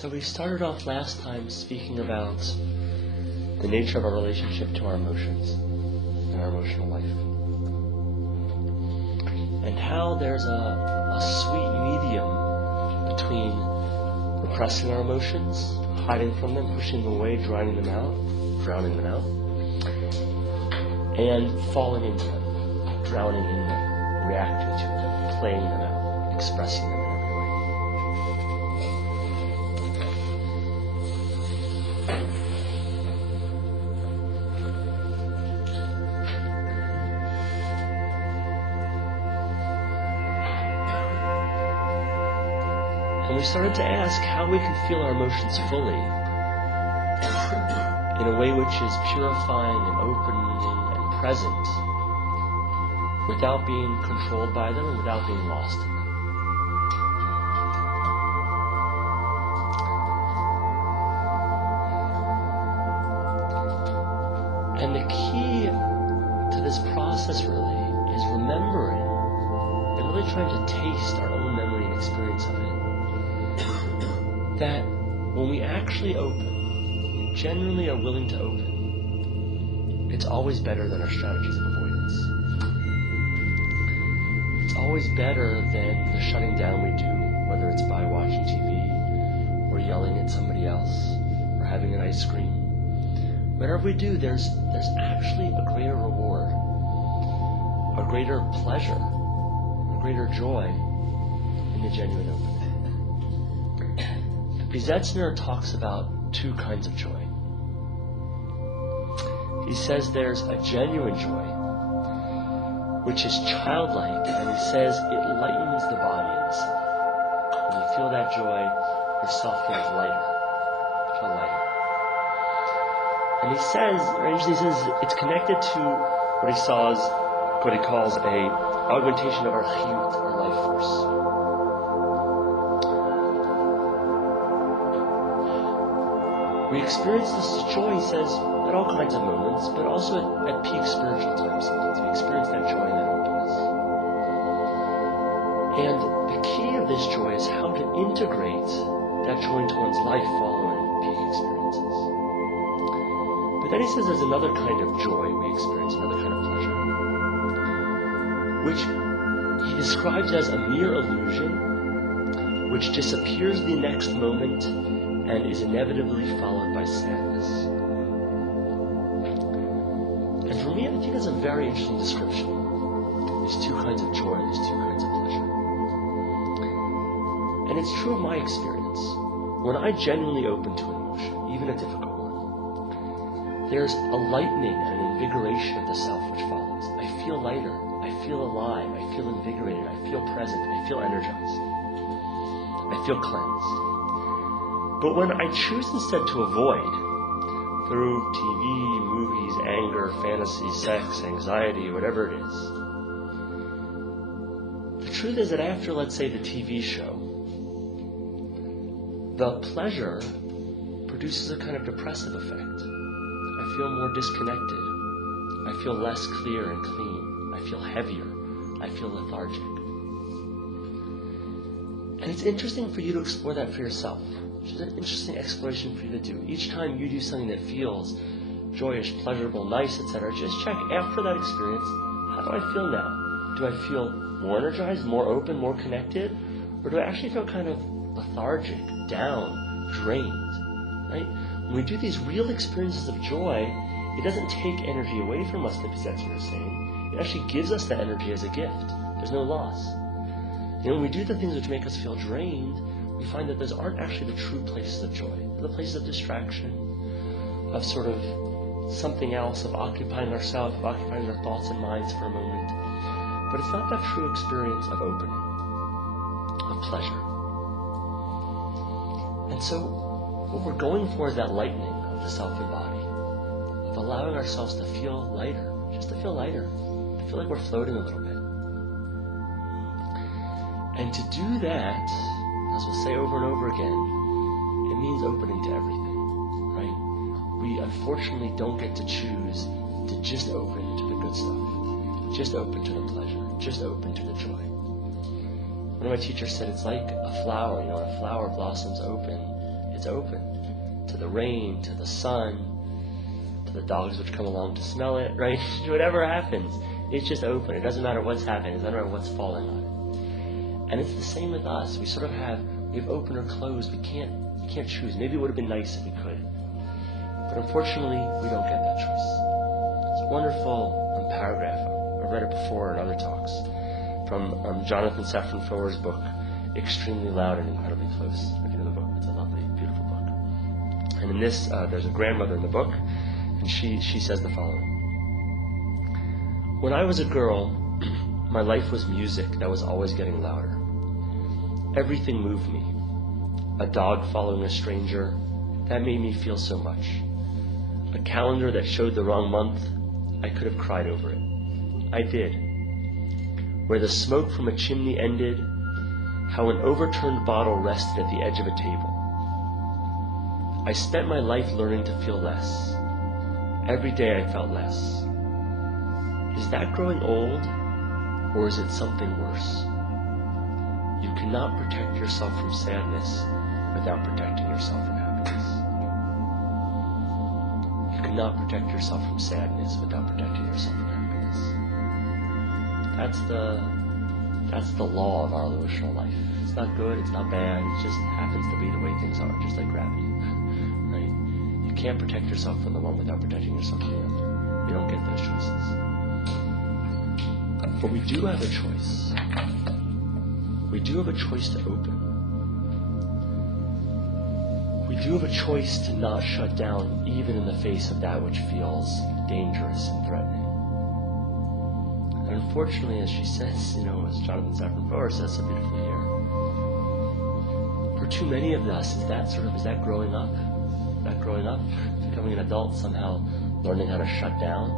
So we started off last time speaking about the nature of our relationship to our emotions and our emotional life. And how there's a sweet medium between repressing our emotions, hiding from them, pushing them away, drowning them out, and falling into them, drowning in them, reacting to them, playing them out, expressing them in every way. And we started to ask how we can feel our emotions fully in a way which is purifying and opening and present without being controlled by them and without being lost in them. And the key to this process really is remembering and really trying to taste our own memory and experience of it. That when we actually open, we genuinely are willing to open, it's always better than our strategies of avoidance. It's always better than the shutting down we do, whether it's by watching TV or yelling at somebody else or having an ice cream. Whatever we do, there's actually a greater reward, a greater pleasure, a greater joy in the genuine opening. Practitioner talks about two kinds of joy. He says there's a genuine joy, which is childlike, and he says it lightens the body inside. When you feel that joy, yourself feels lighter. Feel lighter. And he says it's connected to what he calls a augmentation of our chiyut, our life force. We experience this joy, he says, at all kinds of moments, but also at peak spiritual times sometimes. We experience that joy and that openness. And the key of this joy is how to integrate that joy into one's life following peak experiences. But then he says there's another kind of joy we experience, another kind of pleasure, which he describes as a mere illusion, which disappears the next moment and is inevitably followed by sadness. And for me, I think it's a very interesting description. These two kinds of joy, these two kinds of pleasure. And it's true of my experience. When I genuinely open to an emotion, even a difficult one, there's a lightening and an invigoration of the self which follows. I feel lighter, I feel alive, I feel invigorated, I feel present, I feel energized, I feel cleansed. But when I choose instead to avoid, through TV, movies, anger, fantasy, sex, anxiety, whatever it is, the truth is that after, let's say, the TV show, the pleasure produces a kind of depressive effect. I feel more disconnected. I feel less clear and clean. I feel heavier. I feel lethargic. And it's interesting for you to explore that for yourself. It's an interesting exploration for you to do. Each time you do something that feels joyous, pleasurable, nice, etc., just check after that experience, how do I feel now? Do I feel more energized, more open, more connected? Or do I actually feel kind of lethargic, down, drained? Right? When we do these real experiences of joy, it doesn't take energy away from us, the Practitioner is saying. It actually gives us that energy as a gift. There's no loss. When we do the things which make us feel drained, we find that those aren't actually the true places of joy. They're the places of distraction, of sort of something else, of occupying ourselves, of occupying our thoughts and minds for a moment. But it's not that true experience of opening, of pleasure. And so what we're going for is that lightening of the self and body, of allowing ourselves to feel lighter, just to feel lighter, to feel like we're floating a little bit. And to do that, as we'll say over and over again, it means opening to everything, right? We unfortunately don't get to choose to just open to the good stuff, just open to the pleasure, just open to the joy. One of my teachers said it's like a flower, when a flower blossoms open, It's open to the rain, to the sun, to the dogs which come along to smell it, right? Whatever happens, it's just open. It doesn't matter what's happening. It doesn't matter what's falling on it. And it's the same with us. We have open or closed. We can't choose. Maybe it would have been nice if we could. But unfortunately, we don't get that choice. It's a wonderful paragraph. I've read it before in other talks from Jonathan Safran Foer's book, Extremely Loud and Incredibly Close. If you know the book, it's a lovely, beautiful book. And in this, there's a grandmother in the book, and she says the following. When I was a girl, my life was music that was always getting louder. Everything moved me. A dog following a stranger, that made me feel so much. A calendar that showed the wrong month, I could have cried over it. I did. Where the smoke from a chimney ended, how an overturned bottle rested at the edge of a table. I spent my life learning to feel less. Every day I felt less. Is that growing old, or is it something worse? You cannot protect yourself from sadness without protecting yourself from happiness. You cannot protect yourself from sadness without protecting yourself from happiness. That's the law of our emotional life. It's not good, it's not bad, it just happens to be the way things are, just like gravity. Right? You can't protect yourself from the one without protecting yourself from the other. You don't get those choices. But we do have a choice. We do have a choice to open. We do have a choice to not shut down even in the face of that which feels dangerous and threatening. And unfortunately, as she says, as Jonathan Safran Foer says so beautifully here, for too many of us, is that growing up? That growing up, becoming an adult, somehow learning how to shut down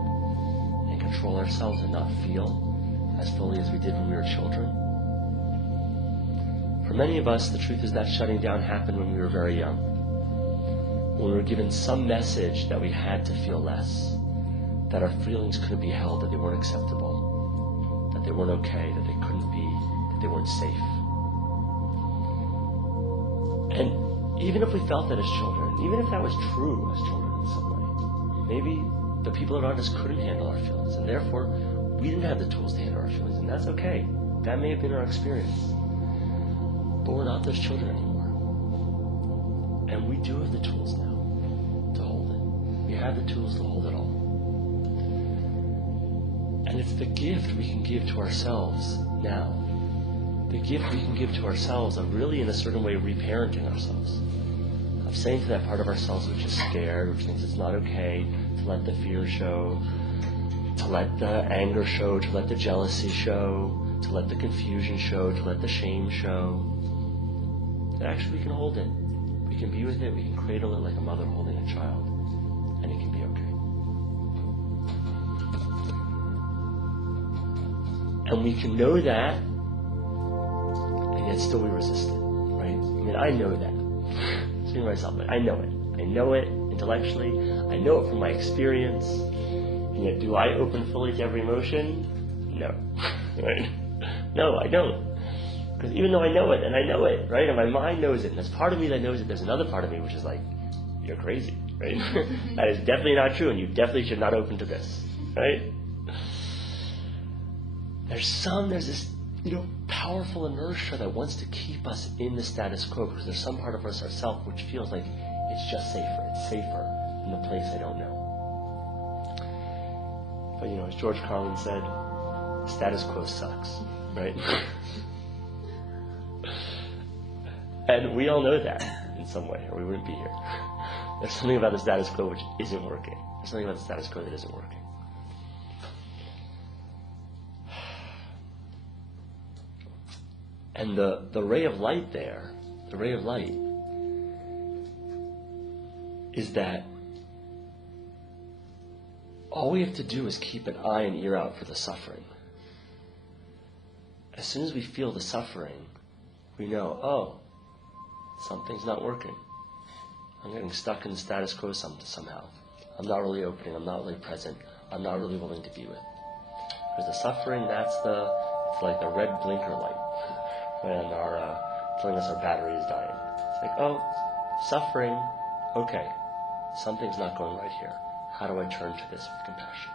and control ourselves and not feel as fully as we did when we were children? For many of us, the truth is that shutting down happened when we were very young, when we were given some message that we had to feel less, that our feelings couldn't be held, that they weren't acceptable, that they weren't okay, that they couldn't be, that they weren't safe. And even if we felt that as children, even if that was true as children in some way, maybe the people around us couldn't handle our feelings, and therefore we didn't have the tools to handle our feelings, and that's okay. That may have been our experience. But we're not those children anymore. And we do have the tools now to hold it. We have the tools to hold it all. And it's the gift we can give to ourselves now. The gift we can give to ourselves of really, in a certain way, reparenting ourselves. Of saying to that part of ourselves which is scared, which thinks it's not okay to let the fear show, to let the anger show, to let the jealousy show, to let the confusion show, to let the shame show, that actually we can hold it. We can be with it, we can cradle it like a mother holding a child, and it can be okay. And we can know that, and yet still we resist it, right? I mean, I know that. Speaking for myself, but I know it. I know it intellectually, I know it from my experience, and yet do I open fully to every emotion? No. Right? No, I don't. Because even though I know it, and I know it, right, and my mind knows it, and there's part of me that knows it, there's another part of me which is like, you're crazy, right? That is definitely not true, and you definitely should not open to this, right? There's this, powerful inertia that wants to keep us in the status quo, because there's some part of us ourselves which feels like it's just safer. It's safer in the place I don't know. But as George Carlin said, status quo sucks, right? And we all know that in some way, or we wouldn't be here. There's something about the status quo which isn't working. There's something about the status quo that isn't working. And the ray of light there, the ray of light, is that all we have to do is keep an eye and ear out for the suffering. As soon as we feel the suffering, we know, something's not working. I'm getting stuck in the status quo somehow. I'm not really opening, I'm not really present, I'm not really willing to be with. Because the suffering, it's like the red blinker light when telling us our battery is dying. It's like, suffering, okay, something's not going right here. How do I turn to this with compassion?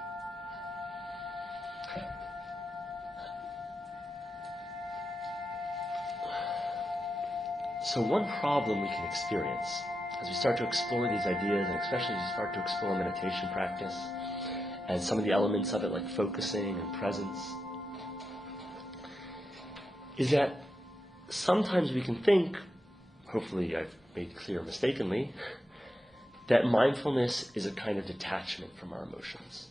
So one problem we can experience as we start to explore these ideas, and especially as we start to explore meditation practice and some of the elements of it like focusing and presence, is that sometimes we can think, hopefully I've made clear mistakenly, that mindfulness is a kind of detachment from our emotions.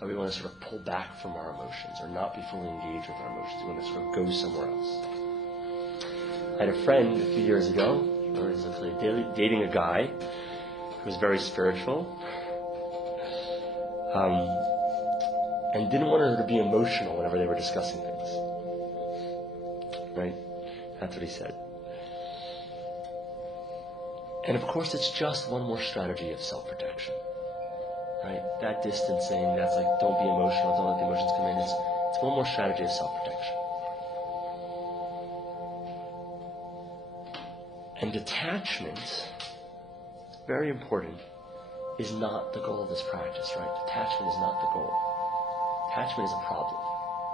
That we want to sort of pull back from our emotions or not be fully engaged with our emotions. We want to sort of go somewhere else. I had a friend a few years ago who was actually dating a guy who was very spiritual and didn't want her to be emotional whenever they were discussing things. Right? That's what he said. And of course, it's just one more strategy of self-protection. Right? That distancing, that's like, don't be emotional, don't let the emotions come in. It's one more strategy of self-protection. And detachment, very important, is not the goal of this practice, right? Detachment is not the goal. Attachment is a problem.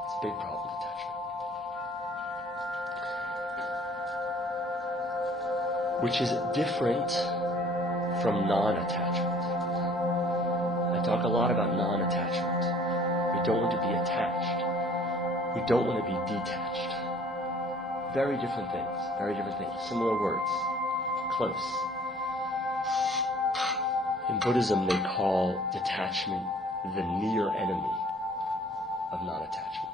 It's a big problem, detachment. Which is different from non-attachment. I talk a lot about non-attachment. We don't want to be attached. We don't want to be detached. Very different things, similar words, close. In Buddhism, they call detachment the near enemy of non-attachment.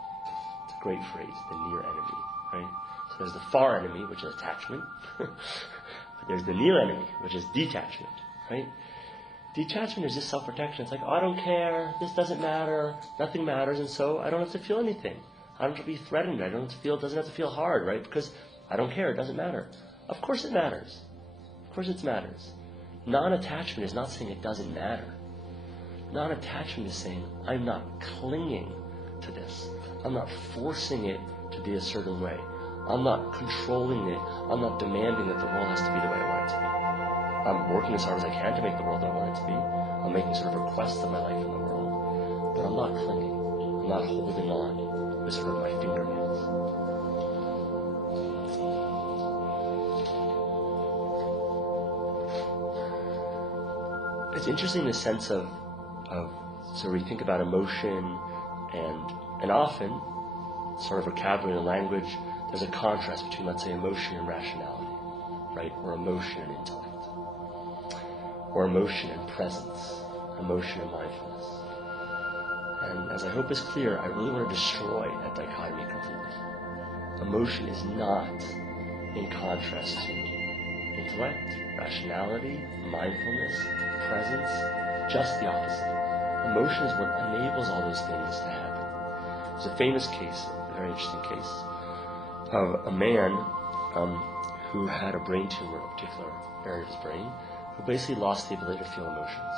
It's a great phrase, the near enemy, right? So there's the far enemy, which is attachment, but there's the near enemy, which is detachment, right? Detachment is just self-protection. It's like, oh, I don't care, this doesn't matter, nothing matters, and so I don't have to feel anything. I don't have to be threatened. I don't have to feel. It doesn't have to feel hard, right? Because I don't care. It doesn't matter. Of course it matters. Of course it matters. Non-attachment is not saying it doesn't matter. Non-attachment is saying I'm not clinging to this. I'm not forcing it to be a certain way. I'm not controlling it. I'm not demanding that the world has to be the way I want it to be. I'm working as hard as I can to make the world that I want it to be. I'm making sort of requests of my life in the world, but I'm not clinging. I'm not holding on with sort of my fingernails. It's interesting in the sense of so we think about emotion and often sort of vocabulary and language, there's a contrast between, let's say, emotion and rationality, right? Or emotion and intellect. Or emotion and presence. Emotion and mindfulness. And as I hope is clear, I really want to destroy that dichotomy completely. Emotion is not in contrast to intellect, rationality, mindfulness, presence, just the opposite. Emotion is what enables all those things to happen. There's a famous case, a very interesting case, of a man who had a brain tumor in a particular area of his brain, who basically lost the ability to feel emotions.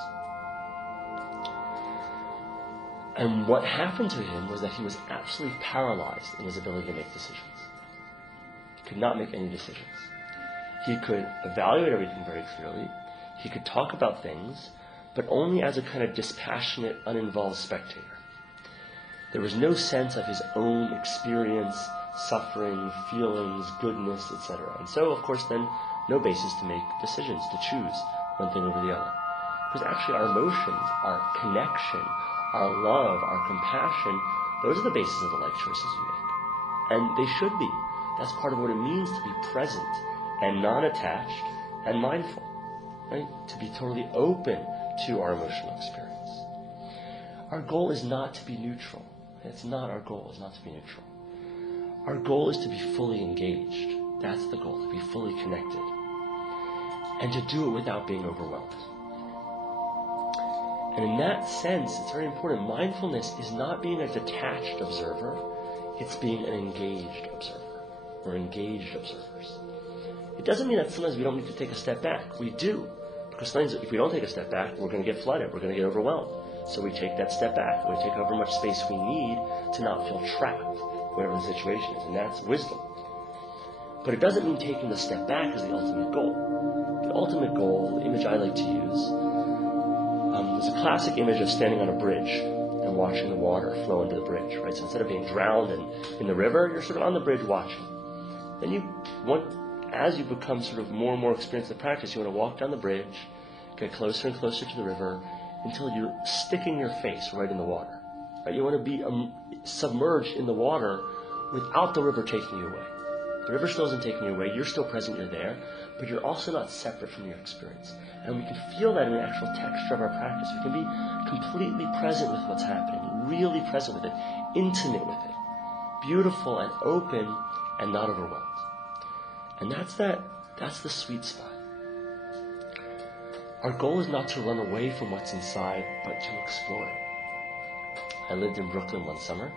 And what happened to him was that he was absolutely paralyzed in his ability to make decisions. He could not make any decisions. He could evaluate everything very clearly. He could talk about things, but only as a kind of dispassionate, uninvolved spectator. There was no sense of his own experience, suffering, feelings, goodness, etc. And so, of course, then, no basis to make decisions, to choose one thing over the other. Because actually our emotions, our connection, our love, our compassion, those are the basis of the life choices we make. And they should be. That's part of what it means to be present and non-attached and mindful, right? To be totally open to our emotional experience. Our goal is not to be neutral. It's not our goal, it's not to be neutral. Our goal is to be fully engaged. That's the goal, to be fully connected. And to do it without being overwhelmed. And in that sense, it's very important. Mindfulness is not being a detached observer. It's being an engaged observer. We're engaged observers. It doesn't mean that sometimes we don't need to take a step back. We do. Because sometimes if we don't take a step back, we're going to get flooded. We're going to get overwhelmed. So we take that step back. We take however much space we need to not feel trapped, whatever the situation is. And that's wisdom. But it doesn't mean taking the step back as the ultimate goal. The ultimate goal, the image I like to use, is a classic image of standing on a bridge and watching the water flow into the bridge, right? So instead of being drowned in the river, you're sort of on the bridge watching. Then as you become sort of more and more experienced in practice, you want to walk down the bridge, get closer and closer to the river until you're sticking your face right in the water. Right? You want to be submerged in the water without the river taking you away. The river still isn't taking you away. You're still present. You're there. But you're also not separate from your experience. And we can feel that in the actual texture of our practice. We can be completely present with what's happening, really present with it, intimate with it, beautiful and open and not overwhelmed. And that's the sweet spot. Our goal is not to run away from what's inside, but to explore it. I lived in Brooklyn one summer,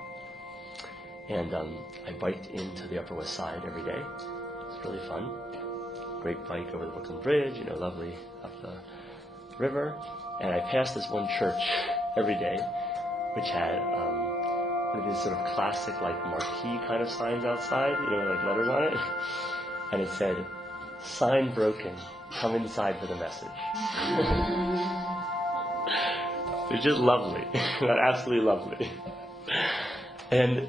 and I biked into the Upper West Side every day. It was really fun. Great bike over the Brooklyn Bridge, lovely up the river. And I passed this one church every day, which had one of these sort of classic, marquee kind of signs outside, letters on it. And it said, "Sign broken, come inside for the message." It's just lovely. Absolutely lovely. And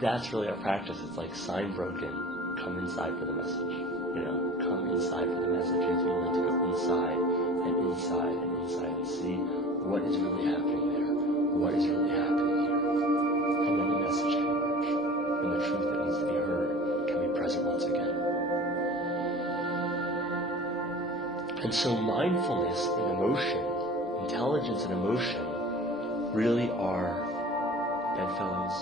that's really our practice. It's like, sign broken, come inside for the message. Come inside for the message. You have to be willing to go inside and inside and inside and see what is really happening there. What is really happening here. And then the message can emerge. And the truth that needs to be heard can be present once again. And so mindfulness and emotion, intelligence and emotion, really are bedfellows,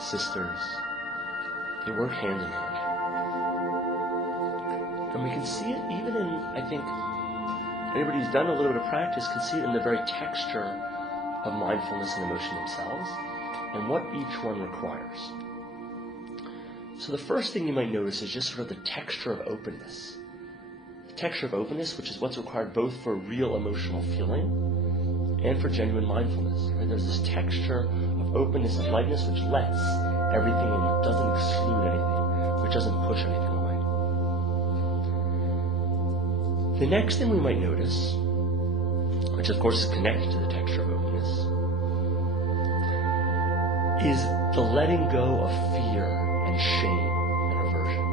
sisters. They work hand in hand. And we can see it even in, I think, anybody who's done a little bit of practice can see it in the very texture of mindfulness and emotion themselves and what each one requires. So the first thing you might notice is just sort of the texture of openness. The texture of openness, which is what's required both for real emotional feeling and for genuine mindfulness. Right? There's this texture of openness and lightness which lets everything in, doesn't exclude anything, which doesn't push anything away. The next thing we might notice, which of course is connected to the texture of openness, is the letting go of fear and shame and aversion.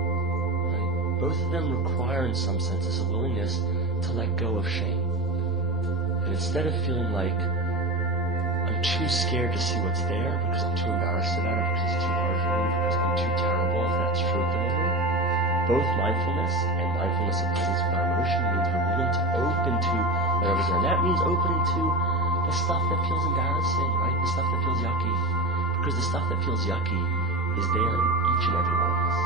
Right? Both of them require, in some senses, a willingness to let go of shame. And instead of feeling like I'm too scared to see what's there because I'm too embarrassed about it, because it's too hard for me, because I'm too terrible, if that's true at the moment, both mindfulness and mindfulness and presence with our emotion means we're willing to open to whatever's there. And that means opening to the stuff that feels embarrassing, right? The stuff that feels yucky. Because the stuff that feels yucky is there in each and every one of us.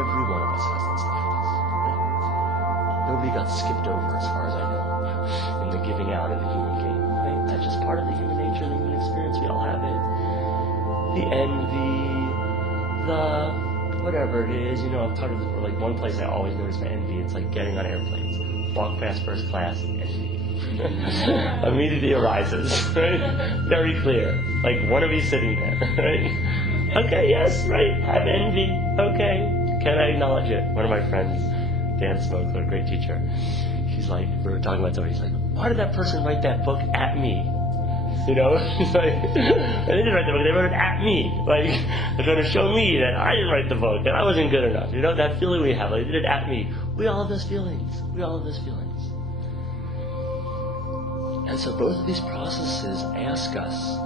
Every one of us has that stuff in us. Right? Nobody got skipped over, as far as I know, in the giving out of the human game. Right? That's just part of the human nature, the human experience. We all have it. The envy, the whatever it is, I've talked about like one place I always notice my envy. It's like getting on airplanes, walk past first class, envy immediately arises. Right? Very clear. Like, want to be sitting there. Right? Okay, yes, right. I have envy. Okay, can I acknowledge it? One of my friends, Dan Smoke, a great teacher, he's like, we were talking about somebody. He's like, why did that person write that book at me? He's like, they didn't write the book, they wrote it at me. Like, they're trying to show me that I didn't write the book, that I wasn't good enough. That feeling we have, like, they did it at me. We all have those feelings. And so both of these processes ask us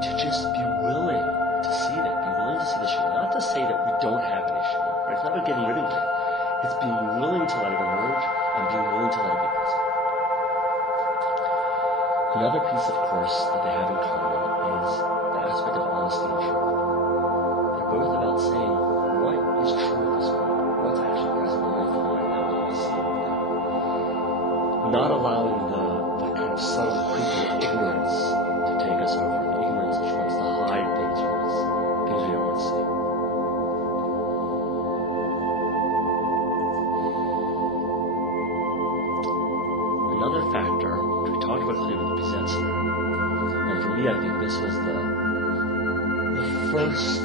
to just be willing to see that, be willing to see the issue. Not to say that we don't have an issue. Right? It's not about getting rid of it. It's being willing to let it emerge and being willing to let it be present. Another piece, of course, that they have in common is the aspect of honesty and truth. They're both about saying, what is true at this moment? What's actually present in my feeling right now? What do I see right now? Not allowing the kind of subtle creeping ignorance to take us over. The ignorance which wants to hide things from us, things we don't want to see. Another factor, which we talked about clearly with the Besetzner, and for me I think this was the first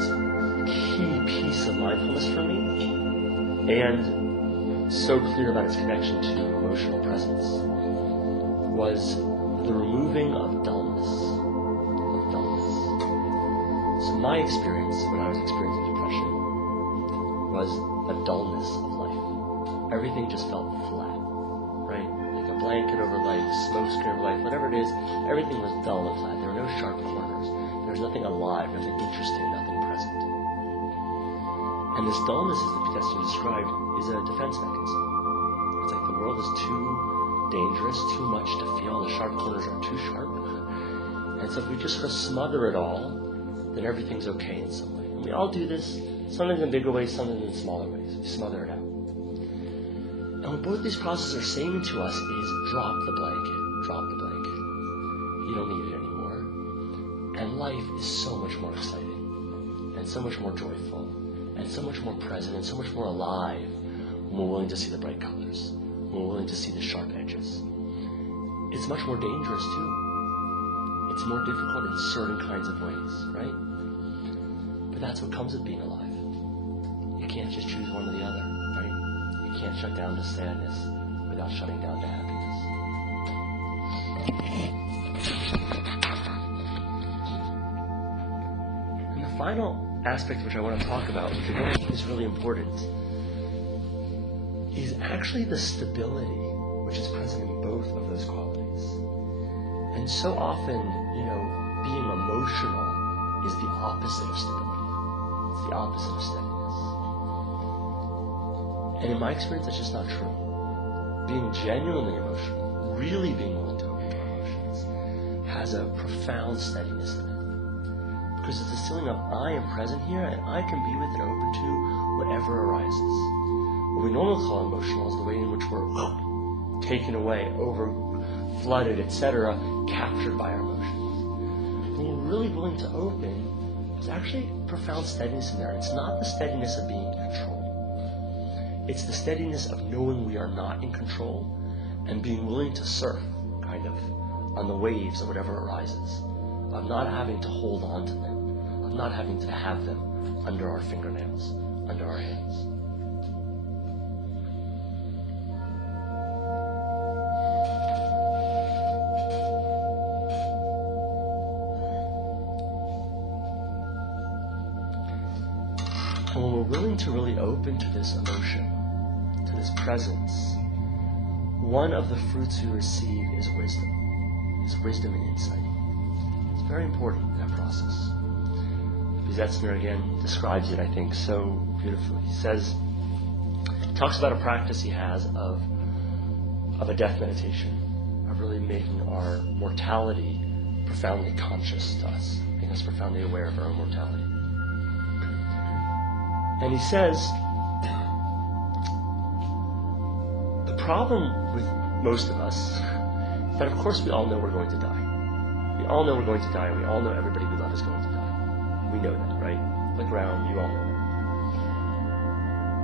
key piece of mindfulness for me, and so clear about its connection to emotional presence, was the removing of dullness. So my experience when I was experiencing depression was a dullness of life. Everything just felt flat, right? Like a blanket over life, smoke screen over life, whatever it is, everything was dull and flat. There were no sharp corners. There was nothing alive, nothing interesting, nothing present. And this dullness, as the practitioner described, is a defense mechanism. It's like the world is too dangerous, too much to feel, the sharp corners are too sharp. And so if we just sort of smother it all, then everything's okay in some way. And we all do this, sometimes in bigger ways, sometimes in smaller ways. We smother it out. And what both these processes are saying to us is drop the blanket, drop the blanket. You don't need it anymore. And life is so much more exciting, and so much more joyful, and so much more present, and so much more alive when we're willing to see the bright colors, when we're willing to see the sharp edges. It's much more dangerous too. It's more difficult in certain kinds of ways, right? But that's what comes with being alive. You can't just choose one or the other, right? You can't shut down to sadness without shutting down to happiness. And the final aspect which I want to talk about, which I think is really important, is actually the stability which is present in both of those qualities. And so often, being emotional is the opposite of stability. It's the opposite of steadiness. And in my experience, that's just not true. Being genuinely emotional, really being willing to open to emotions, has a profound steadiness in it. Because it's a feeling of, I am present here, and I can be with and open to whatever arises. What we normally call emotional is the way in which we're taken away, flooded, etc., captured by our emotions. When we're really willing to open, there's actually profound steadiness in there. It's not the steadiness of being in control. It's the steadiness of knowing we are not in control and being willing to surf, kind of, on the waves of whatever arises, of not having to hold on to them, of not having to have them under our fingernails, under our hands. And when we're willing to really open to this emotion, to this presence, one of the fruits we receive is wisdom and insight. It's very important in that process. Zetzner again describes it, I think, so beautifully. He talks about a practice he has of a death meditation, of really making our mortality profoundly conscious to us, making us profoundly aware of our own mortality. And he says, the problem with most of us is that, of course, we all know we're going to die. We all know we're going to die, and we all know everybody we love is going to die. We know that, right? Look around, you all know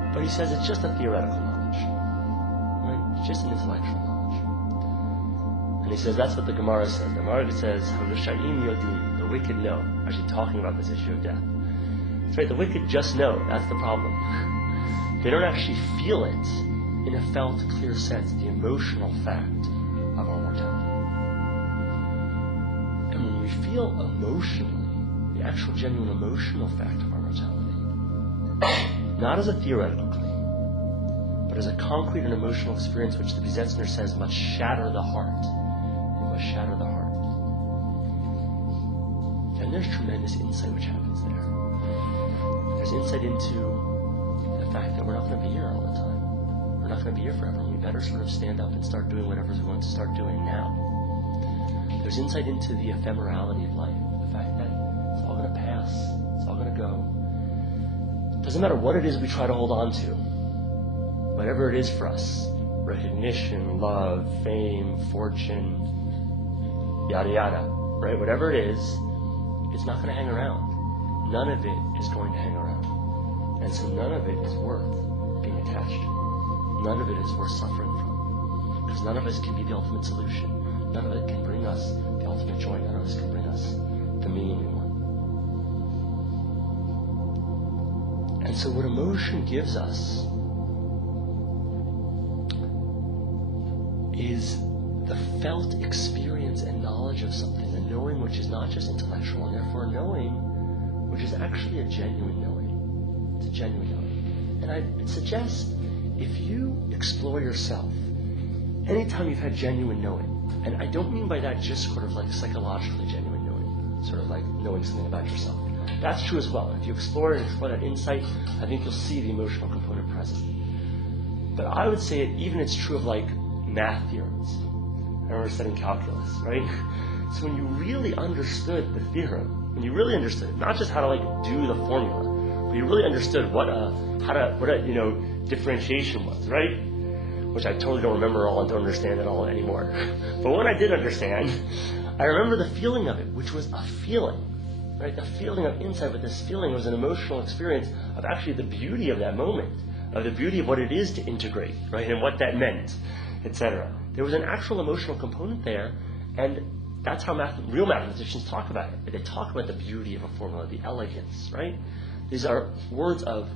that. But he says it's just a theoretical knowledge, right? It's just an intellectual knowledge. And he says that's what the Gemara says. The Gemara says, "Harishayim yodim," the wicked know. Actually talking about this issue of death. That's right, the wicked just know. That's the problem. They don't actually feel it in a felt, clear sense, the emotional fact of our mortality. And when we feel emotionally, the actual genuine emotional fact of our mortality, not as a theoretical claim, but as a concrete and emotional experience which the Zetzner says must shatter the heart. It must shatter the heart. And there's tremendous insight which happens there. There's insight into the fact that we're not going to be here all the time. We're not going to be here forever. We better sort of stand up and start doing whatever we want to start doing now. There's insight into the ephemerality of life. The fact that it's all going to pass. It's all going to go. It doesn't matter what it is we try to hold on to. Whatever it is for us. Recognition, love, fame, fortune, yada yada. Right? Whatever it is, it's not going to hang around. None of it is going to hang around. And so none of it is worth being attached to. None of it is worth suffering from. Because none of us can be the ultimate solution. None of it can bring us the ultimate joy. None of us can bring us the meaning we want. And so what emotion gives us is the felt experience and knowledge of something, a knowing which is not just intellectual, and therefore a knowing which is actually a genuine knowing. It's a genuine knowing. And I suggest if you explore yourself, anytime you've had genuine knowing, and I don't mean by that just sort of like psychologically genuine knowing, sort of like knowing something about yourself. That's true as well. If you explore that insight, I think you'll see the emotional component present. But I would say even it's true of like math theorems. I remember studying calculus, right? So when you really understood the theorem, when you really understood it, not just how to like do the formula, but you really understood what a differentiation was, right? Which I totally don't remember all and don't understand at all anymore. But when I did understand, I remember the feeling of it, which was a feeling, right? The feeling of insight, but this feeling was an emotional experience of actually the beauty of that moment, of the beauty of what it is to integrate, right? And what that meant, etc. There was an actual emotional component there, and that's how real mathematicians talk about it. They talk about the beauty of a formula, the elegance, right? These are words of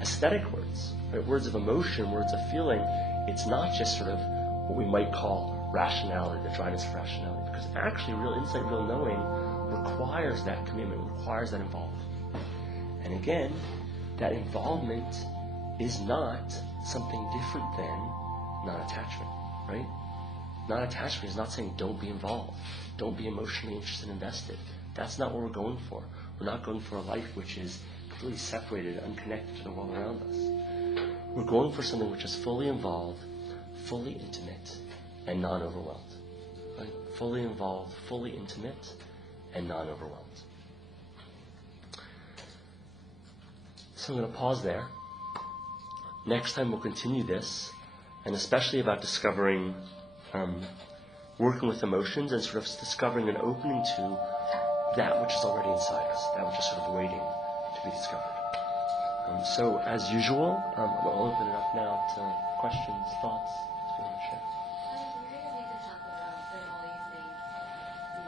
aesthetic words, right? Words of emotion, words of feeling. It's not just sort of what we might call rationality, the dryness of rationality, because actually real insight, real knowing requires that commitment, requires that involvement. And again, that involvement is not something different than non-attachment, right? Non-attachment is not saying don't be involved, don't be emotionally interested and invested. That's not what we're going for. We're not going for a life which is completely separated, unconnected to the world around us. We're going for something which is fully involved, fully intimate, and non-overwhelmed. Right? Fully involved, fully intimate, and non-overwhelmed. So I'm going to pause there. Next time we'll continue this, and especially about discovering, working with emotions and sort of discovering and opening to that which is already inside us, that which is sort of waiting to be discovered. So as usual, I'll open it up now to questions, thoughts, if you want to share. I'm curious if you could talk about sort of all you think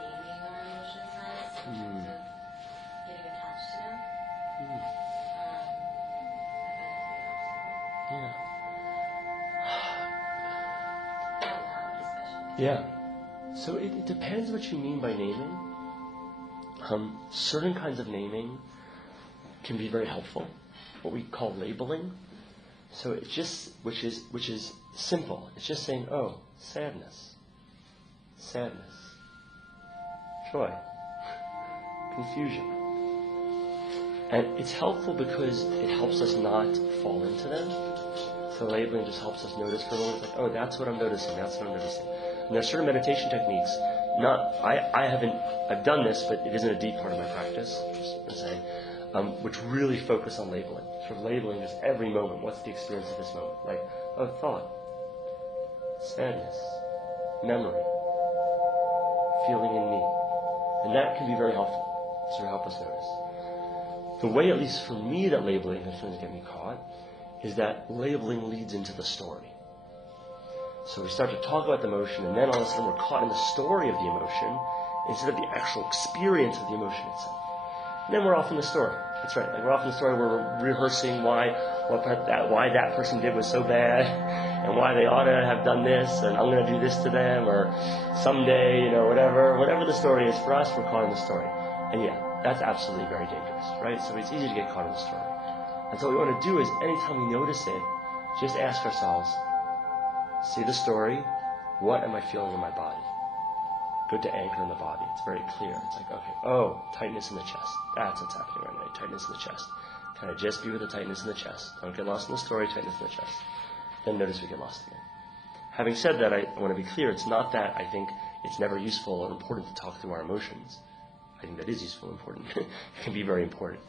naming our emotions has in terms of getting attached to them. I find that to be an obstacle. Yeah. Out loud, especially. Yeah. So it depends what you mean by naming. Certain kinds of naming can be very helpful. What we call labeling. So it's just, which is simple. It's just saying, oh, sadness, joy, confusion. And it's helpful because it helps us not fall into them. So labeling just helps us notice for a moment, like, oh, that's what I'm noticing, And there's certain meditation techniques, I've done this, but it isn't a deep part of my practice, just to say, which really focus on labeling. Sort of labeling just every moment. What's the experience of this moment? Like, oh, thought, sadness, memory, feeling in me. And that can be very helpful to sort of help us notice. The way, at least for me, that labeling has trying to get me caught is that labeling leads into the story. So we start to talk about the emotion, and then all of a sudden we're caught in the story of the emotion instead of the actual experience of the emotion itself. And then we're off in the story. That's right. Like we're off in the story where we're rehearsing why that person did was so bad, and why they ought to have done this, and I'm going to do this to them, or someday, whatever the story is for us, we're caught in the story. And yeah, that's absolutely very dangerous, right? So it's easy to get caught in the story. And so what we want to do is, anytime we notice it, just ask ourselves, see the story, what am I feeling in my body? Good to anchor in the body. It's very clear. It's like, okay, oh, tightness in the chest. That's what's happening right now, tightness in the chest. Can I just be with the tightness in the chest? Don't get lost in the story, tightness in the chest. Then notice we get lost again. Having said that, I want to be clear. It's not that I think it's never useful or important to talk through our emotions. I think that is useful and important. It can be very important.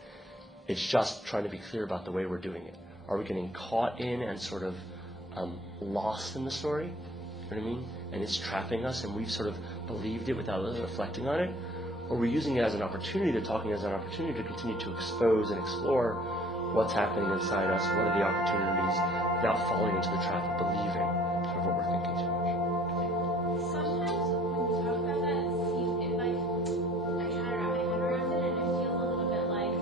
It's just trying to be clear about the way we're doing it. Are we getting caught in and sort of lost in the story? You know what I mean? And it's trapping us, and we've sort of believed it without really reflecting on it? Or we're using it as an opportunity, to continue to expose and explore what's happening inside us, what are the opportunities, without falling into the trap of believing sort of what we're thinking too much. Sometimes when you talk about that, I try to wrap my head around it, and it feels a little bit like,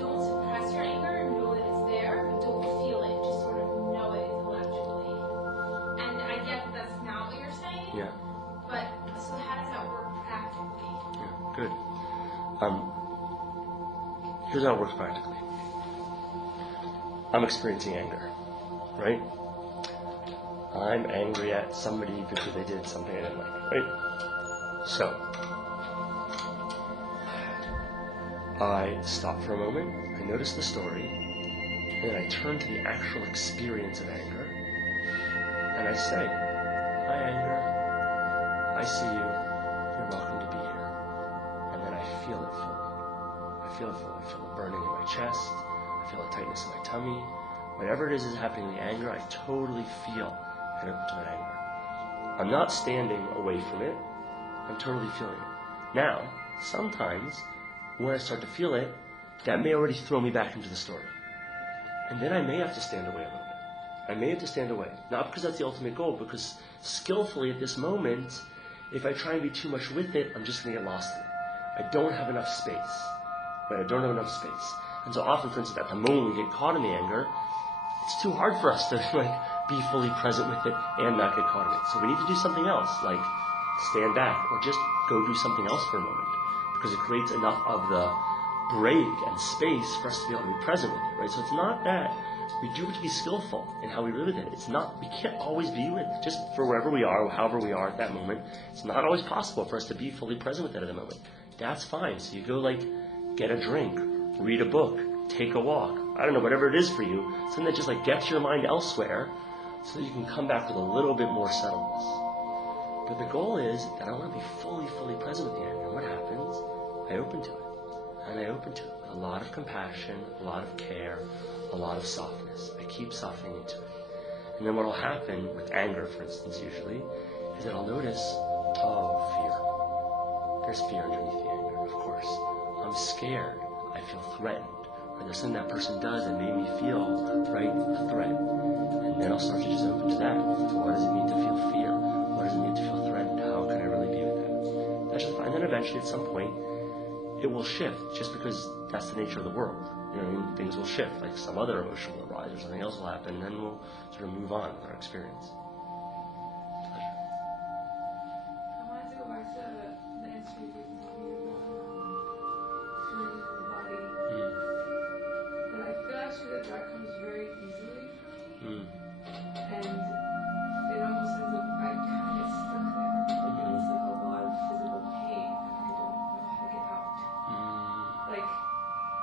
don't suppress your anger, know that Here's how it works practically. I'm experiencing anger, right? I'm angry at somebody because they did something I didn't like, right? So, I stop for a moment, I notice the story, and then I turn to the actual experience of anger, and I say, hi anger, I see you, you're welcome to be here. And then I feel it fully. I feel the burning in my chest, I feel the tightness in my tummy. Whatever it is happening in the anger, I totally feel and open to that anger. I'm not standing away from it, I'm totally feeling it. Now, sometimes, when I start to feel it, that may already throw me back into the story. And then I may have to stand away a little bit. I may have to stand away. Not because that's the ultimate goal, because skillfully at this moment, if I try and be too much with it, I'm just going to get lost in it. I don't have enough space. Right? I don't have enough space. And so often, for instance, at the moment we get caught in the anger, it's too hard for us to be fully present with it and not get caught in it. So we need to do something else, like stand back or just go do something else for a moment, because it creates enough of the break and space for us to be able to be present with it, right? So it's not that we do have to be skillful in how we live with it. It's not, we can't always be with it, just for wherever we are, or however we are at that moment. It's not always possible for us to be fully present with it at the moment. That's fine. So you go get a drink, read a book, take a walk. I don't know, whatever it is for you, something that just gets your mind elsewhere so that you can come back with a little bit more settledness. But the goal is that I want to be fully present with the anger. And what happens? I open to it. And I open to it with a lot of compassion, a lot of care, a lot of softness. I keep softening into it. And then what will happen with anger, for instance, usually, is that I'll notice, fear. There's fear underneath the anger, of course. I'm scared. I feel threatened. Or there's something that person does that made me feel, a threat. And then I'll start to just open to that. What does it mean to feel fear? What does it mean to feel threatened? How can I really be with that? That's just fine. And then eventually, at some point, it will shift, just because that's the nature of the world. You know what I mean? Things will shift, some other emotion will arise or something else will happen, and then we'll sort of move on with our experience. Pleasure. I wanted to go back to the answer you gave me about feeling in the body. And I feel actually that comes very easily for me. And it almost ends up, I kind of stuck there. It's a lot of physical pain, and I don't know how to get out. I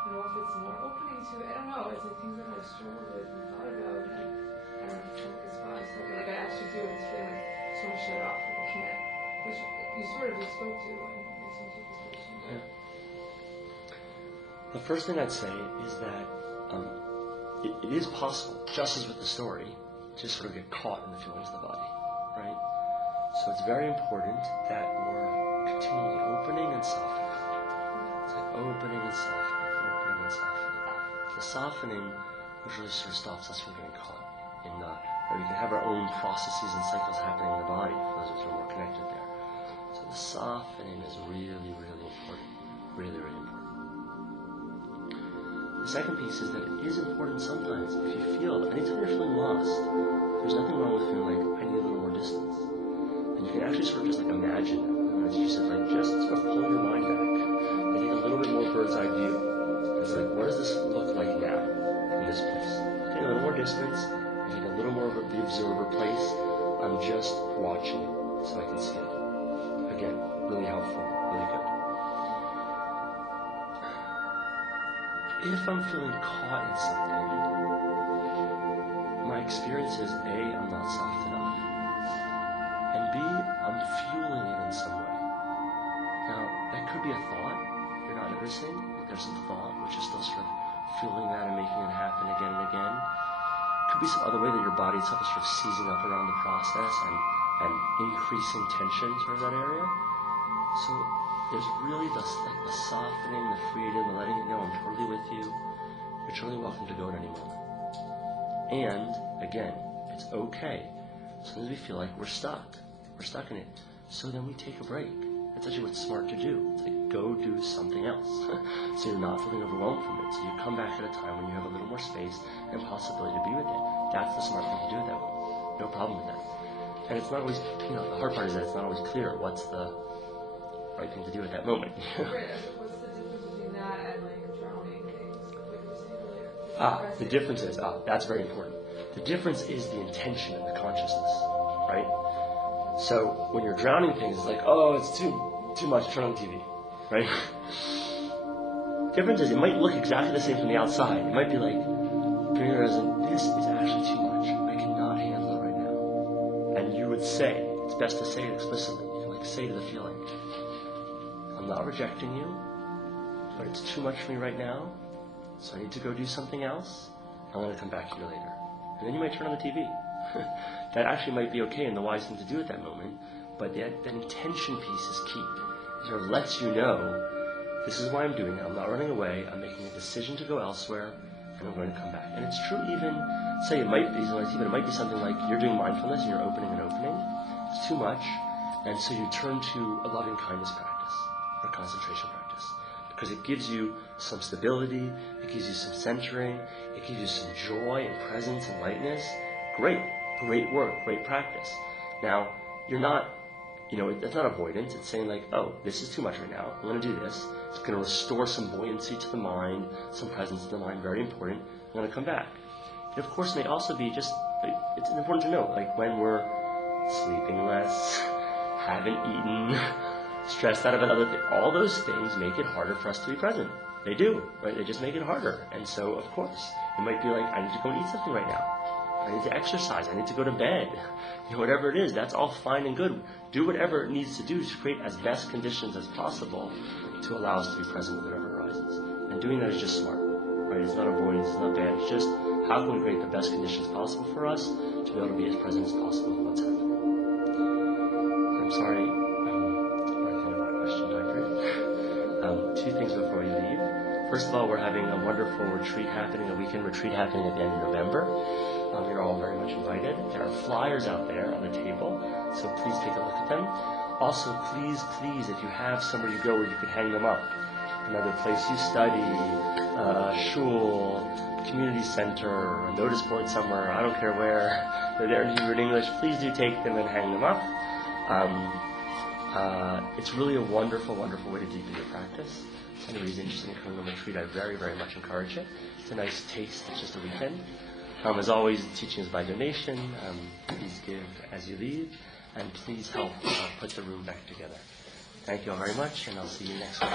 don't know if it's more opening to it. I don't know. It's things that I've struggled with and thought about. And I don't know if it's response. I actually do. It's feeling so much shut off. I can't. Which you sort of just spoke to in some situations. Yeah. The first thing I'd say is that it is possible, just as with the story, to sort of get caught in the feelings of the body, right? So it's very important that we're continually opening and softening. It's opening and softening, opening and softening. The softening which really sort of stops us from getting caught in we can have our own processes and cycles happening in the body for those of us who are more connected there. So the softening is really, really important. Really, really important. The second piece is that it is important sometimes, if you feel, anytime you're feeling lost, there's nothing wrong with feeling I need a little more distance. And you can actually sort of just imagine that. As you said, just sort of pull your mind back and take a little bit more bird's eye view. It's what does this look like now in this place? Take a little more distance, and take a little more of the observer place. I'm just watching it so I can see it. Again, really helpful, really good. If I'm feeling caught in something, my experience is A, I'm not soft enough, and B, I'm fueling it in some way. Now, that could be a thought you're not noticing, there's some thought which is still sort of fueling that and making it happen again and again. Could be some other way that your body itself is sort of seizing up around the process and increasing tension towards that area. So there's really the softening, the freedom, the letting it know I'm totally with you. You're totally welcome to go at any moment. And, again, it's okay. Sometimes we feel like we're stuck. We're stuck in it. So then we take a break. That's actually what's smart to do. It's go do something else. So you're not feeling overwhelmed from it. So you come back at a time when you have a little more space and possibility to be with it. That's the smart thing to do at that moment. No problem with that. And it's not always, the hard part is that it's not always clear what's the right thing to do at that moment. Right. What's the difference expressive. The difference is, that's very important. The difference is the intention and the consciousness, right? So when you're drowning things, it's like, oh, it's too much, turn on the TV, right? Difference is it might look exactly the same from the outside. It might be like, this is actually too much. I cannot handle it right now. And you would say, it's best to say it explicitly. You can say to the feeling, I'm not rejecting you, but it's too much for me right now, so I need to go do something else. I'm going to come back to you later. And then you might turn on the TV. That actually might be okay and the wise thing to do at that moment, but that intention piece is key. It sort of lets you know, this is why I'm doing it. I'm not running away. I'm making a decision to go elsewhere, and I'm going to come back. And it's true even, say it might be something like you're doing mindfulness and you're opening and opening. It's too much. And so you turn to a loving kindness practice or concentration practice because it gives you some stability, it gives you some centering, it gives you some joy and presence and lightness. Great work, great practice. Now, you're not, it's not avoidance. It's saying like, oh, this is too much right now. I'm going to do this. It's going to restore some buoyancy to the mind, some presence to the mind, very important. I'm going to come back. It, of course, may also be just, it's important to note, like when we're sleeping less, haven't eaten, stressed out about other things, all those things make it harder for us to be present. They do, right? They just make it harder. And so, of course, it might be like, I need to go and eat something right now. I need to exercise. I need to go to bed. Whatever it is, that's all fine and good. Do whatever it needs to do to create as best conditions as possible to allow us to be present with whatever arises. And doing that is just smart, right? It's not avoidance, it's not bad. It's just how can we create the best conditions possible for us to be able to be as present as possible with what's happening. I'm sorry, I'm running out of question time period. Two things before we leave. First of all, we're having a wonderful retreat happening, a weekend retreat happening at the end of November. You're all very much invited. There are flyers out there on the table, so please take a look at them. Also, please, if you have somewhere you go where you could hang them up, another place you study, shul, community center, a notice board somewhere, I don't care where, they're there in Hebrew and English, please do take them and hang them up. It's really a wonderful, wonderful way to deepen your practice. If anybody's interested in coming on a retreat, I very, very much encourage it. It's a nice taste. It's just a weekend. As always, the teaching is by donation. Please give as you leave, and please help put the room back together. Thank you all very much, and I'll see you next week.